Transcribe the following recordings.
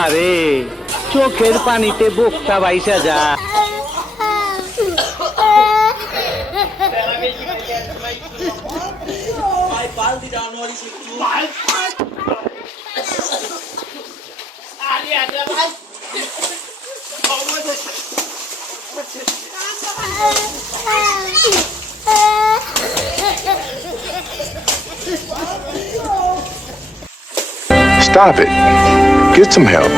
মারে চোখের পানিতে বোকটা বাইসা যা। Stop it. Get some help.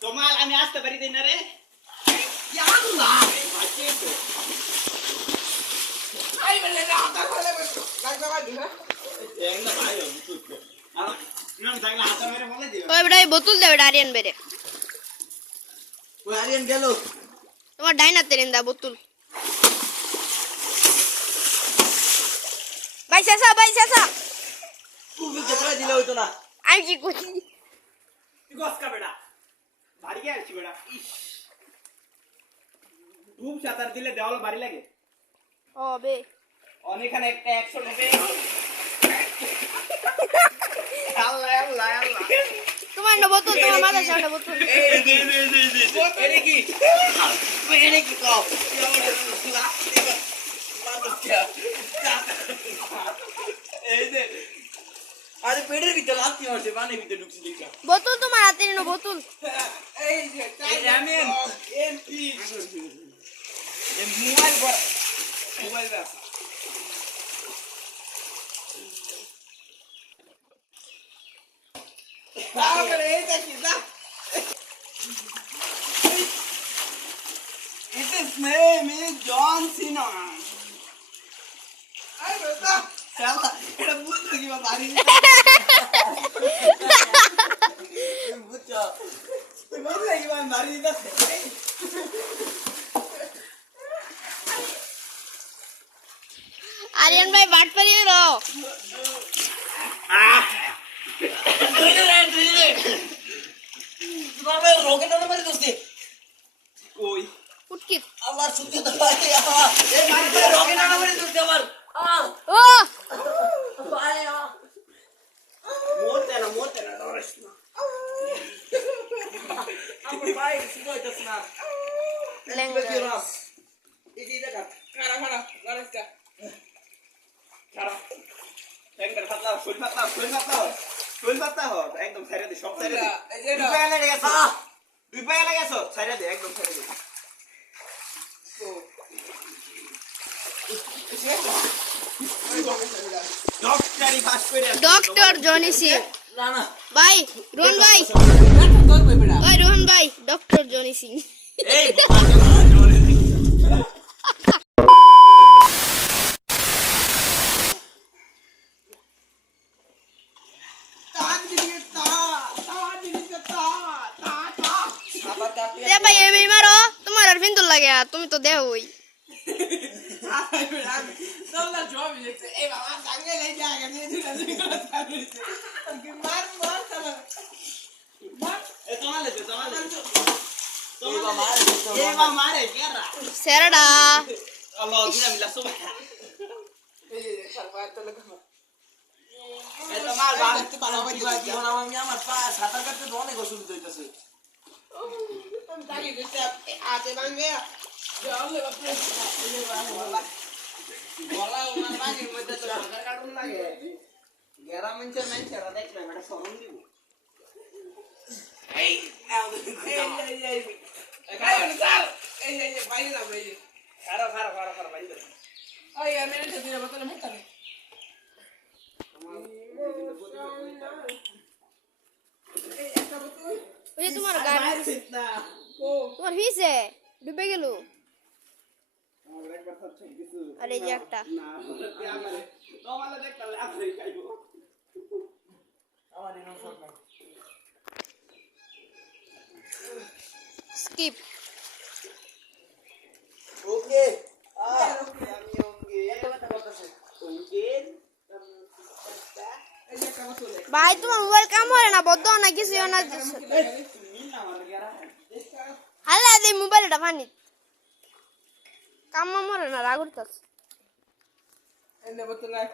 তোমার আমি আসতে পারি না রে বোতল দেবে আরিয়ান বেড়ে আরিয়ান গেল তোমার ডাইনার তেরেন দা বোতল ভাই শেষা তুমি যেটা দিলে হইতো না আমি কি করছি তুই গসকা বেটা বাড়ি গিয়ে আসছি বেটা ইস খুব সাঁতার দিলে দেওয়াল বাড়ি লাগে হবে অনেকখানে একটা 100 নেবে আল্লাহ আল্লাহ আল্লাহ তোমার না বোতল তোমার মাথার সামনে বোতল এনে কি কও এই যে আরে পেটের ভিতরে লাথি মারছে পানির ভিতরে ঢুকছে দেখা বোতল তোমার হাতে নিনো বোতল এই যে রামেন এমপি এই মোবাইল ব্যাস আরে এইটা কি দা It is me John Cena I বেটা শালা এটা বুঝছো কি বাড়ি বুঝছো তুই বললে কি বাড়ি দিতে আরিয়ান ভাই বাট পারিয়ে রো তোমার রকেট না মারি দোস্তে কই ফুটকিট আমার সুতে তো ভাই এই মারি রকেট না মারি দোস্তে আমার ও ভাই মোতে না ধরিস না আমার ভাই সুইতাছ না লেঙ্গা এই জায়গা খাড়া গাড়িটা খাড়া ট্যাঙ্কার ফাতলা ফুল ফাতলা হ একদম ছাইরা দে সব ছাইরা দে দুই পায়ে লেগে গেছ ছাইরা দে একদম ছাইরা দে ডক্টরি পাস করে ডক্টর জনি সিং না ভাই রোহন ভাই ওই রোহন ভাই ডক্টর জনি সিং এই দে ভাই এই মারো তোমার আর বিন্দু লাগে তুমি তো দেও ওই সেরাডা Allah gina mila suba এটা মাল বাড়তে পারবা দিবা কি হলো আমি আমার পা সাঁতার কাটতে তো অনেক অসুবিধা হইতাছে আমি তাকি দিতে আতে ভাঙে জলে বাপরে বলা ওনার পানির মধ্যে তো সাঁতার কাটুন লাগে গ্রামের মানুষেরা দেখলে এটা শরম দিব এই বাইরে না বাইরে খারাপ বাইরে ওই আমি এটা দিলে বতলে মুক্তা নেই ওই তোমার গাড়ি তোমার ভিজে ডুবে গেল আমার একবার হচ্ছে কিছু আর এই যে একটা না আমারে তোমালে দেখতে লাগবে খাইবো আমার এরকম সব নাই স্কিপ ওকে আমি ওকে একটা কথা বলতেছে ওকে এই যে একটা বসলে ভাই তোমার মোবাইল কাম করে না বদ্ধ না কিছু না মিল না আমার গেরা হালা দে মোবাইলটা পানি কাম মরে না রাগ করতেছ এই নে বোতল রাখ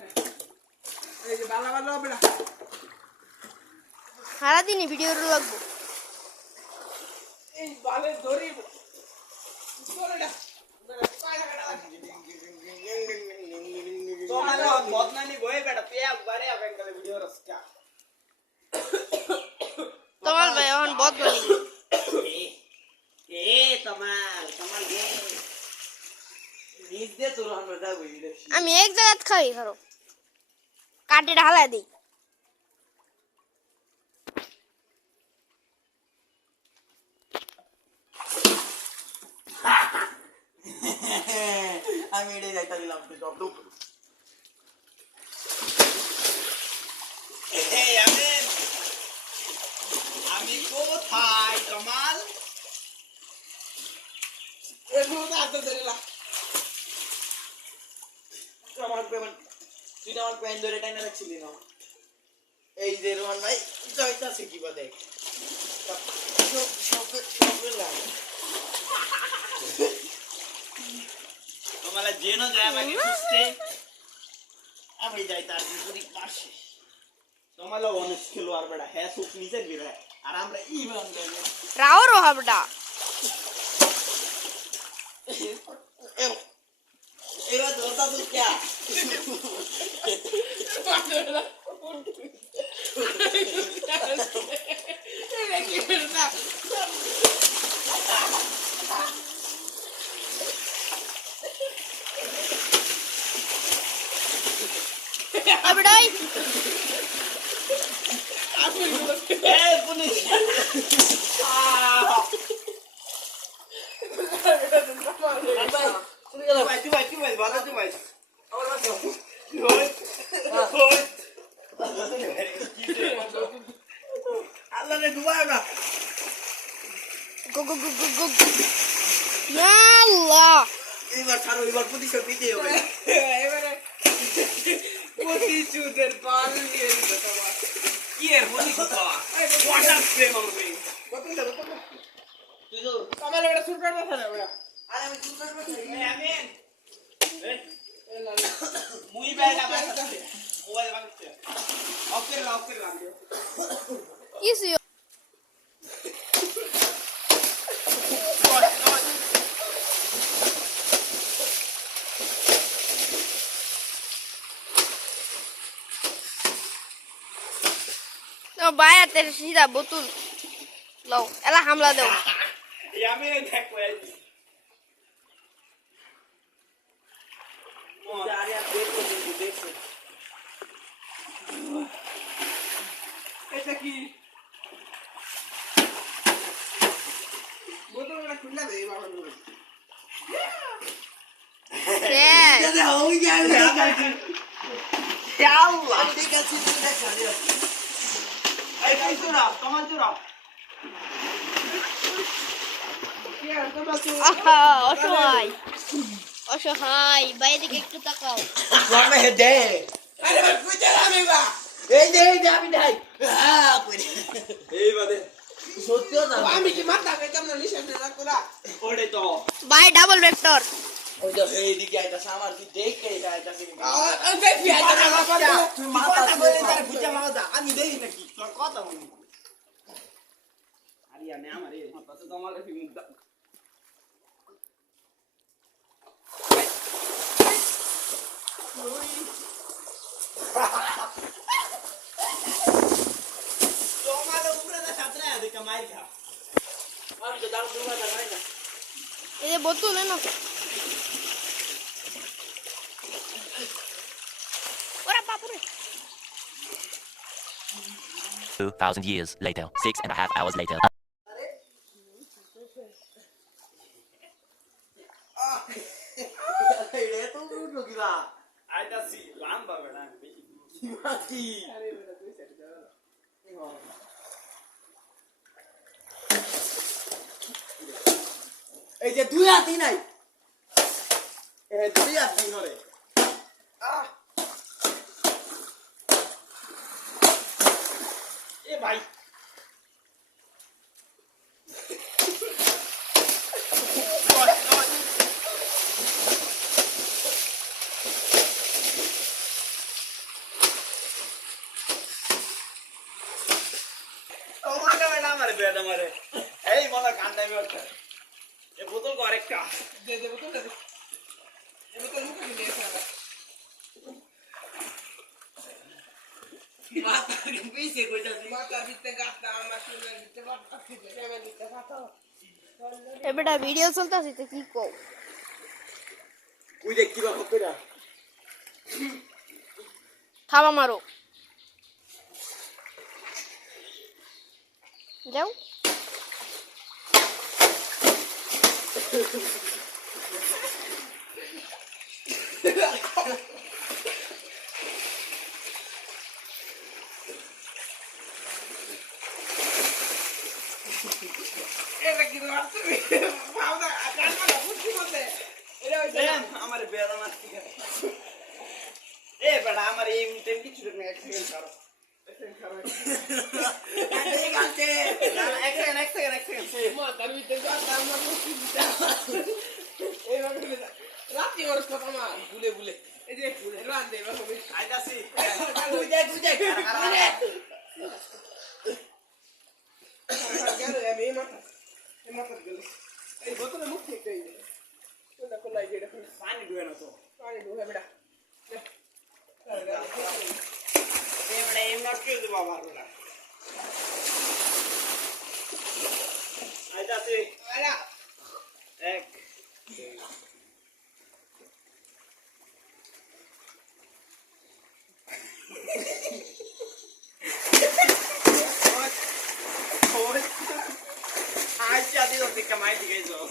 এই যে বালা বালা হবে না সারাদিনই ভিডিও লাগবো এই বালে ধরি ধরে না তোমার বদনানি গয়ে বেটা পেয়া বারে আবেন গলে ভিডিও রসকা তোমার ভাই এখন বদ বনি এ তোমার গে নিজ দে তোর আমরা বইলে আমি এক জায়গাত খাই ধরো কাটে ঢালা দেই আমি এটাই যাইতা দিলাম তুই সব দুঃখ আমি কোথায় কামাল এগুলো তো আদর ধরিলা আমার পেমেন্ট তুই আমার প্যান্ট ধরে টাইনা রাখছিলি না এই যে রোহন ভাই জয়তাছে কি বা দেখ তোমালা জেনো যায় আমাকে খুঁজতে আমি যাই তার বিপরীত পাশে তোমালা অনেক খেলোয়াড় বেড়া হ্যাঁ সুখ নিচে বিরা আর আমরা ইমান যাই রাও রহাবটা এবার ধরতা তুই ক্যা আবড়াই এই পুলিশ তুই ভাই ভালো তুই ভাই আল্লাহ রে ডুবায় না গো গো গো গো গো ইয়া আল্লাহ এবার ছাড়ো এবার প্রতিশোধ নিতে হবে এবারে প্রতিশোধের পাল নিয়ে নিতে তোমার কি এর প্রতিশোধ ওয়াটার স্প্রে মারবে বতন দে তুই তো আমার এটা শুট করতে না বড়া আরে আমি শুট করব এই আমিন মুই বেলা বাসা মোবাইল বাজছে অফ করে রাখ দিও কিছু No, váyate, Rashida, botul. Lo, ela hamla deu. Yamin দেখ কই আরে আর দেখো দেখো এটা কি বোতলটা খুলে দে বাবা Yes. দাদা হই যায় ইয়া আল্লাহ ঠিক আছে ঠিক আছে এই কই তোরা কমান তোরা অসহায় অসহায় বাইরে দিকে একটু তাকাও Guarda a ideia. Aরে ভাই কই যা আমি বা এই যে আমি নাই কই এই বাদে সত্যি না আমি কি মাথা পেতাম না নিশান না করা ওরে তো বাই ডাবল ভেক্টর ওই তো এই দিকে আইতা আমার কি দেখে আইতা কি ওই কি আইতা না বাবা তুই মাথা বলে তার বুঝা মাথা আমি দেই নাকি তোর কথা বলি আরে আমি আমার এই মাথা তো আমার কাছে মুখ Tomalo una de esas tres de Camaica. Vamos a dar un lugar a la vaina. এই যে বোতল না ওরা বাপুরে 2,000 years later, 6.5 hours later. কি এই যে দুই হাতই নাই দুই হাত দিন হরে এ ভাই এই মনে কান্দাই বেরোচ্ছে এ বোতল কর একটা দে দে বোতল দে এ বোতল মুখে নিয়ে এসে মাথা পিছে কইতাছি মাথা দিতে গাতা আমার শুনে দিতে বাটা দিতে আমি দিতে ফাটাও এ বেটা ভিডিও চলতেছে তো কি কও ওই যে কি বাবা কইরা থাবা মারো যাও এটা কি রাখতে বাবা কান মারা বুঝি মতে এটা হইছে আমার বেদনা এ বড় আমার এই টেম কিছু না এক্সপেরিয়েন্স করো রাত্রি ওর কথা মা ভুলে ভুলে এই যে রান দে আইতাছি এই বোতলে মুখ থেকে পানি ঢুকে না তো পানি ঢুকে বেটা এক আচ্ছা দিও থেকে মাই দিকে যাও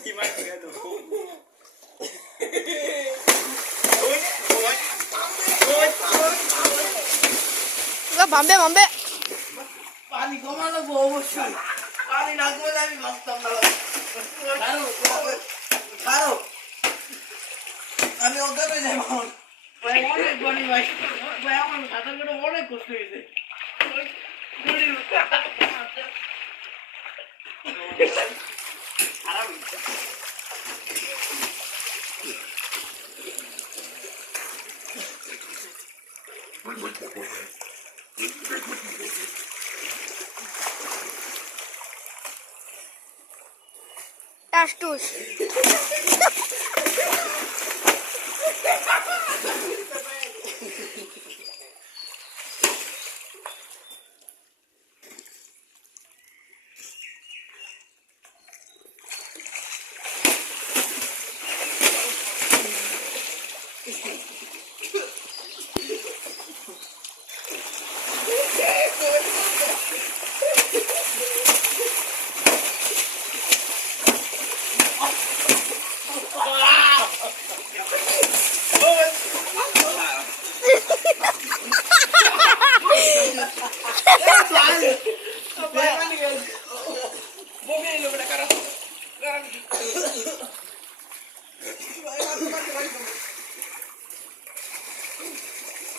কি মাই দিকে যাও বাম্বে বাম্বে পানি কমানো অবশ্যই পানি না কমলে আমি বাঁচতাম না খারো আমি ওদের যাই মামন অনেক পানি ভাই আমার সাঁতার কেটে অনেক কষ্ট হয়েছে খারাপ টাসটুস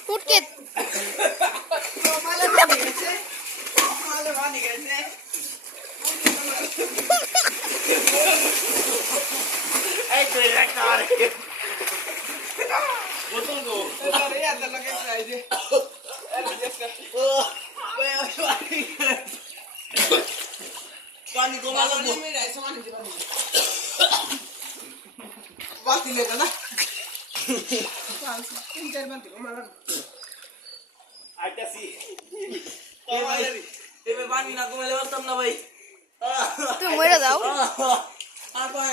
ফুটকে पानी को माला दो बात ही लेगा ना तीन चार बात को माला आटा सी ए भाई ए मैं पानी ना को मेले बसम ना भाई তুমি মরে যাও আর ভাই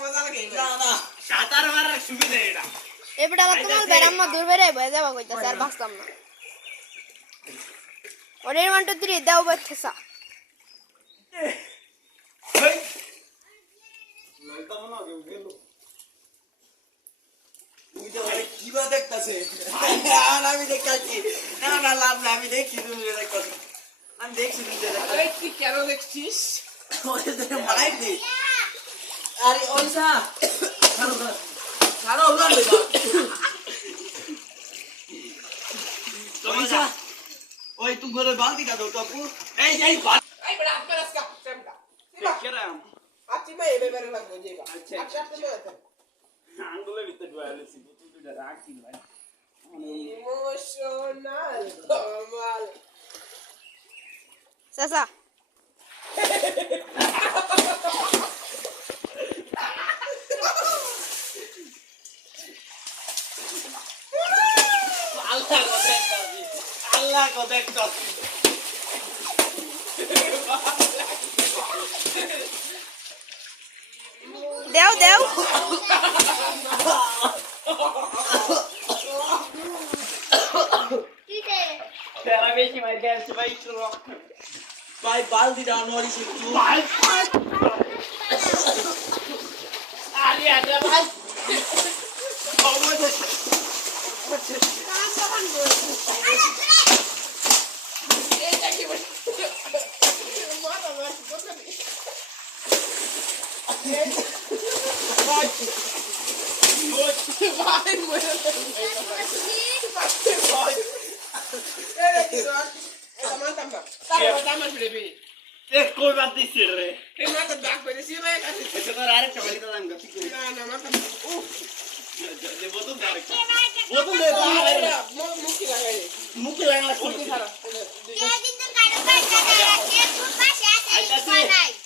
মজা লাগে না না সাতার মারার সুবিধা এটা এ বেটা আমার তোমার বেরাম্মা দূর বেরে বয়ে যাবা কইতাছে আর বাঁচতাম না ওরে 1 2 3 দাও বাচ্চা Hey! Nalta mo na, gelo. তুই তো ভাই কিবা দেখতাছে আর আমি দেখাচ্ছি না না লাভ না আমি দেখছি তুমি দেখতাছ আমি দেখছি তুমি আরে তুই কেন দেখছিস? ওরে তোর মাইর দে আরে ওইসা ছাড়ো উড়ান দে ওইসা ওই তুই ঘরে বালতিটা দাও তো এই এই এই বড় আপনার আজকে সেমটা কেরাম আচ্ছা ভাই এবে বেরে লাগবে যেবা আচ্ছা। আচ্ছা আপনি বলেন আঙ্গুলের ভিতরে ঢুকাইছি তুই দুইটা রাখছি ভাই ইমোশনাল কমাল চাচা আল্লাহ কো দেখতাছি দেও দেও তেরা বেশি মার গেছে ভাই চলো ভাই বালতিটা নড়িস একটু আরে আরে ভাই এটা কি বল মাথা মার কথা নেই ভাই মরে ভাই এটা কি সর এটা মাথা মার তার মাথা ফিরে বি এ কই বাদ দিছিস রে এই মাথা দাগ করে সিবে কাছে এটা তো আরেকটা বাড়িতে দাম গাছি করি না না মাথা উফ দে বোতল দে আরেকটা বোতল দে এটা মুখি লাগাই মুখে লাগা মুখি খারা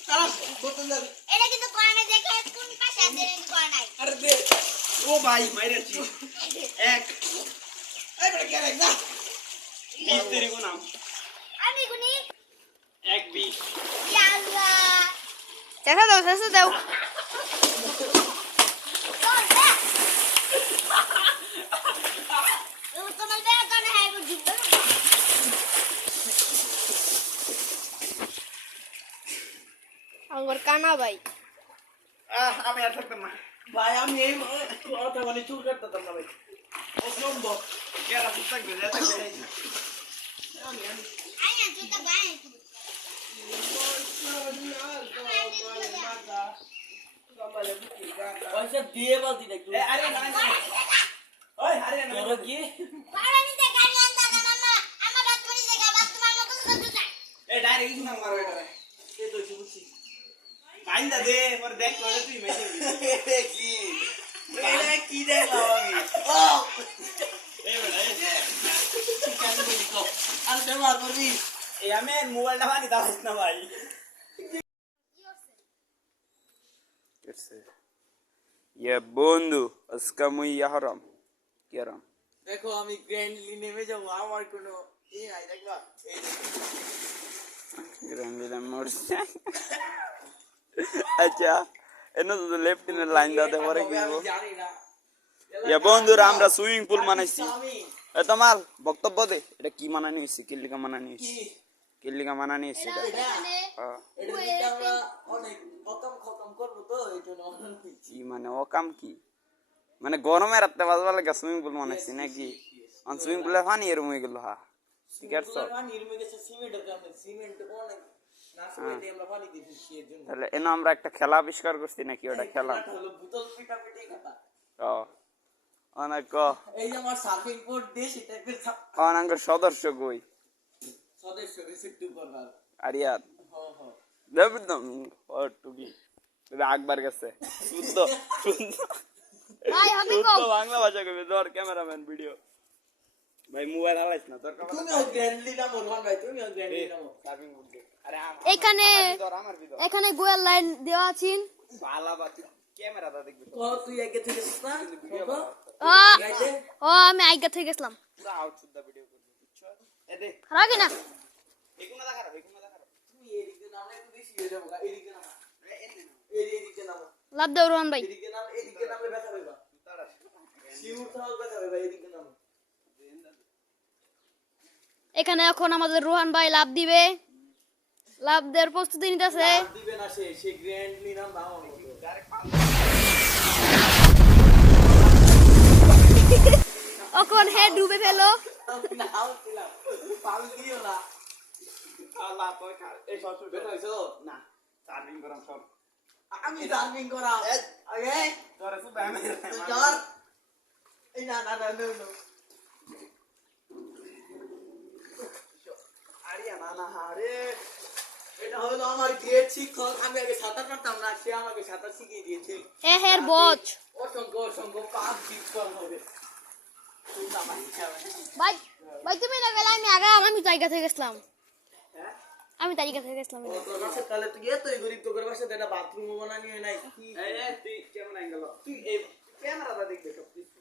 খারাপ বোতল দে এটা কিন্তু কোরআনে দেখে কোন পাশে আছে কিন্তু কোরআনে আরে দে ও ভাই মাইরেছি এক এই বড় কে রাখ না মিস্ত্রি কো নাম আমি গুনি এক বিশ ইয়া আল্লাহ চাচা দাও চাচা দাও তোমার বেয়া কোন হ্যাঁ বুঝিব আঙ্গুর কানা ভাই আমি আর থাকতাম না ভাই আমি এই কথা মানে চুল কাটতাম না ভাই অসম্ভব কেরা পুস্তক দে যেতে করে আইনা তুই বাই পয়সা দিয়ে বালতি দেখ আরে না ওই আরে না তোর কি পারানি দে গাড়ি আনতা না মামা আমার বাত করি জায়গা বাত তোমার মতো করতে চাই এ ডাইরেক্ট কিছু না মারো এটা এ তো বুঝছি বাইন্দা দে পর দেখ করে তুই মেজে কি এটা কি দেখলাম আমি ও এ বড় এ কেন বলি কো আর ব্যবহার করবি এই আমি মোবাইলটা বানি দাস না ভাই ये বন্ধু আজকে মুই ইয়াহরাম কি আরাম দেখো আমি গ্র্যান্ডলি নেমে যাব আমার কোনো আই দেখবা এই গ্রান্ডিলা মরছে আচ্ছা এনো তো লেফট ইন লাইন দাতে পরে কি আমি জানি না ইয়া বন্ধুরা আমরা সুইমিং পুল বানাইছি আমি এ তোমাল বক্তব্য দে এটা কি মানানি হইছে কিল্লিকা মানানি হইছে কি কিল্লিকা মানানি হইছে এটা হ্যাঁ। এটা দিকে আমরা অনেক অকম খতম করব তো এইজন্য কি মানে ও কাম কি মানে গরমে রাতে বাজবা লাগে সুইমিং পুল বানাইছি নাকি অন সুইমিং পুলে পানি এরম হয়ে গেল হ্যাঁ ঠিক আছে নির্মে গেছে সিমেন্টের কারণে সিমেন্ট অনেক না সিমেন্টে আমরা পানি দিয়েছি এর জন্য তাহলে এনো আমরা একটা খেলা আবিষ্কার করছি নাকি ওটা খেলা হলো বোতল পিটা পিটি কথা ও অনেক এই যে আমার সার্ফিং বোর্ড দিয়ে সেটা করে অনাঙ্গর সদস্য কই সদস্য রিসিপ্ট করবার আরিয়াত হ্যাঁ হ্যাঁ দেবদম ও টুবি তবে আকবার গেছে শুদ্ধ শুদ্ধ ভাই আমি শুদ্ধ কম বাংলা ভাষা কইবে ধর ক্যামেরাম্যান ভিডিও ভাই মোবাইল হালাইছ না তোর তুমিও গ্র্যান্ডলি নাম রোহান ভাই তুমিও গ্র্যান্ডলি নাম সার্ভিং করতে আরে এখানে আমার ভিডিও এখানে গোয়াল লাইন দেওয়া আছেন ভালা বাতি ক্যামেরাটা দেখবি ও তুই আগে থেকে না গাইতে ও আমি আইগা থেকে গেছিলাম পুরো আউট শুদ্ধ ভিডিও করবি বুঝছো এ দে রাগে না এগুনা দেখা তুমি এদিকে নাম একটু বেশি হয়ে যাবো এদিকে নাম এদিকে নাম লাভ দেও রোহন ভাই এদিকে নামলে ব্যথা পাইবা শিউর থাও ব্যথা পাইবা এদিকে নাম এখানে এখন আমাদের রোহান ভাই লাভ দিবে লাভ দেওয়ার প্রস্তুতি নিতেছে দিবে না সে গ্র্যান্ডলি নাম নাও এখন হে ডুবে ফেলো পাল দিও না আল্লাহ তোর এই সব বের হইছো না সার্ভিং করাম সব আমি সার্ভিং করাম আগে তোরে সব ব্যায়াম ধর এই না না না নো নো আরিয়া না না আরে এটা হলো আমার গ্রেট শিক্ষক আমি আগে সাঁতার কাটতাম না সে আমাকে সাঁতার শিখিয়ে দিয়েছে এ হের বচ অসংখ্য অসংখ্য পাপ শিক্ষক হবে ভাই ভাই তুমি না গেলে আমি আগাম আমি জায়গা থেকে গেছিলাম আমি জায়গা থেকে গেছিলাম তোর বাসার তাহলে তুই এতই গরিব তোর বাসাতে একটা বাথরুম বানানি হয় নাই এই রে তুই কেমন অ্যাঙ্গেল তুই এই ক্যামেরাটা দেখবে সব কিছু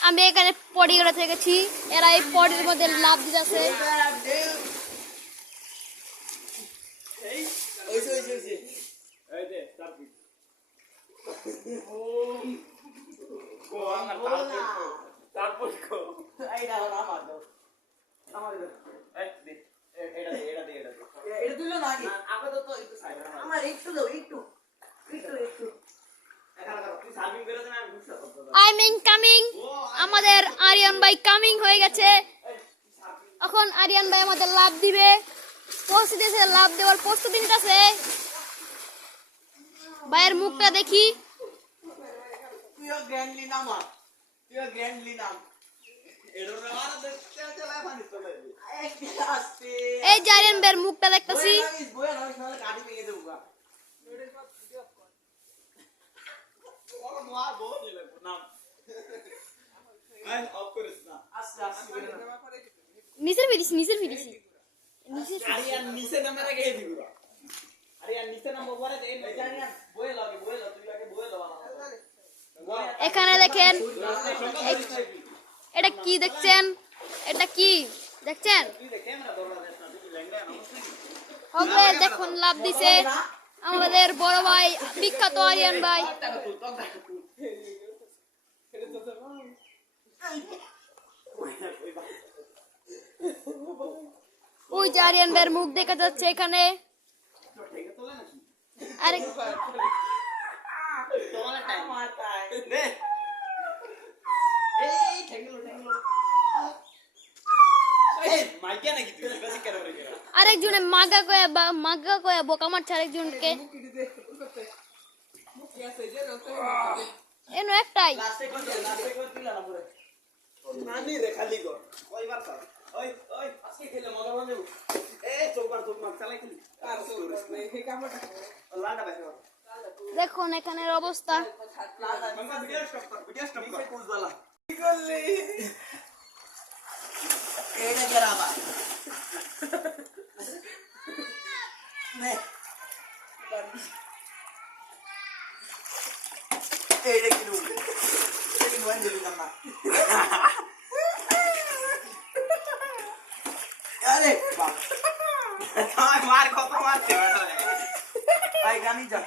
আমি এখানে পডিগুলো থেকেছি এরা এই পডির মধ্যে লাভ দিতেছে ওইসে ওইসে ওইসে এই দে সার্ভিং ও আমার তারপর কো এইটা হলো আমার দাও আমার দাও এই দে এটা দে এটা দে এটা দে এটা তুইলো না আগে আপাতত একটু সাইড আমার একটু দাও একটু একটু একটু এখানে তুই সার্ভিং করে দে না আমি বুঝতে পারবো আই মিন কামিং আমাদের আরিয়ান ভাই কামিং হয়ে গেছে এখন আরিয়ান ভাই আমাদের লাভ দিবে প্রস্তুতিতে লাভ দেওয়ার প্রস্তুতি নিতেছে ভাইয়ের মুখটা দেখি তুইও গ্র্যান্ডলি নাম তুইও গ্র্যান্ডলি নাম এডোর আর দেখতে চলে পানি চলে একটা আসছে এই যে আরিয়ান ভাইয়ের মুখটা দেখতেছি বইয়া নামিস নাহলে কাটি ভেঙে দেবো গা ও নোয়া বল দিলে নাম আই অফ করিস না আস্তে আস্তে নিচের ফিরিস নিচের আরিয়ান নিচে নামে রেখে দিবি আরিয়ান নিচে নাম বলে দে এই আরিয়ান বয়ে লাগে তুই আগে বয়ে দাও এখানে দেখেন এটা কি দেখছেন এটা কি দেখছেন তুই দে ক্যামেরা ধরা দে না তুই ল্যাংড়া না হবে দেখুন লাভ দিছে আমাদের বড় ভাই বিখ্যাত আরিয়ান ভাই ওই যে আরিয়ান ভাইয়ের মুখ দেখা যাচ্ছে এখানে আরে তোমার টাইম মারতাই দে এই ঠেঙ্গলো এই মাইকে নাকি তুই বেশি কেন রে আরেকজনে মাগা কয়া বোকা মারছে আরেকজনকে এনো একটাই লাস্টে কর দিলা না পরে নানি রে খালি কর কয়বার কর ওই আজকে খেলে মজা হবে এই চোখবার চালাই খেলি আর চোখ এই কামটা লাডা বাইরে দেখুন এখানের অবস্থা মামা ভিডিও স্টপ কর কুজবালা কি করলি এইটা কি রাবা নে এইটা কি রুল এই ওয়াঞ্জলি নামা আরে বাবা মার কত মারছে বেটা আই গানি যা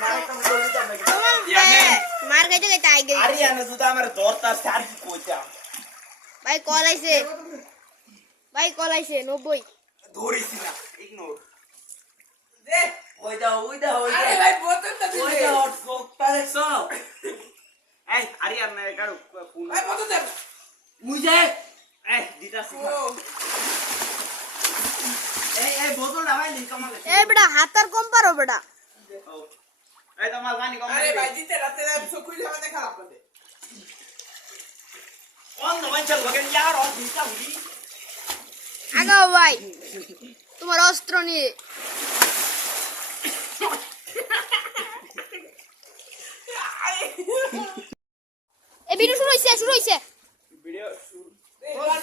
মার তো বলি যা নাকি মার খাইতে খাইতে আই গেই আরে আমি দুটা আমার দরতা স্টার কি কইতাম ভাই কল আইছে 90 ধরিস না ইগনোর দে ওই দা আরে ভাই বোতলটা দে ওই দা হটস্পটটা দেখছো এই আরিয়ান না কারো ফোন ভাই বোতল দে মুজে এই দিতাছি এই বোতলটা ভাই লিখ আমাকে এ বেটা হাতার কম পারো বেটা এই তোমার পানি কম আরে ভাই দিতে রাতে চকুইলে আমাদের খারাপ করে অন্য মানুষের লগে ইয়ার অফ দিতা হই আগাও ভাই তোমার অস্ত্র নিয়ে এই ভিডিও শুরু হইছে ভিডিও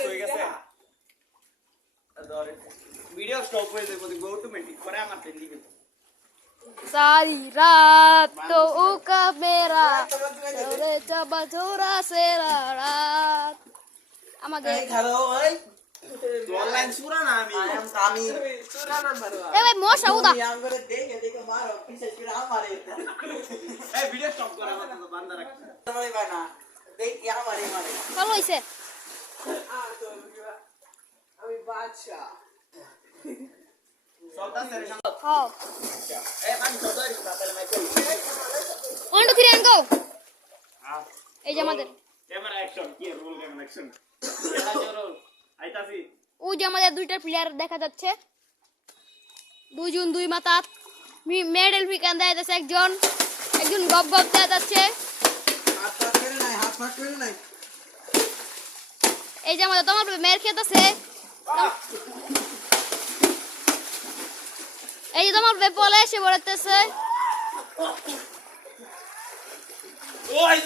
হয়ে গেছে ভিডিও স্টপ হয়ে যাবে অটোমেটিক করে আমার টেন দিবে सारी रात तो उका मेरा चोरे चबा चोरा सेरा रात আমাদের এই খালো ওই অনলাইন সুরা না আমি আই এম সামি সুরা নাম্বার এ ভাই মশা উদা আমি করে দেখে মারো পিছে করে আমারে এই ভিডিও স্টপ করে আমার তো বন্ধ রাখ তোমারই বানা দেখ আমারে মারে ভালো হইছে আমি বাদশা সলতা সেরে হ্যাঁ এই পানি সদর তাহলে মাইকেল 1 2 3 and go এই যে আমাদের ক্যামেরা অ্যাকশন কি রোল ক্যামেরা অ্যাকশন এটা জোরো আইতাছি ওই যে আমাদের দুইটা প্লেয়ার দেখা যাচ্ছে, দুইজন দুই মাথা মেডেল ফিকান দেয়া যাচ্ছে, একজন গপ গপ দেয়া যাচ্ছে। হাত ফাট করে নাই, হাত ফাট করে নাই। এই যে আমাদের তোমার মেয়ের খেত আছে, এই যে তোমার পলে এসে পড়তেছে। ওই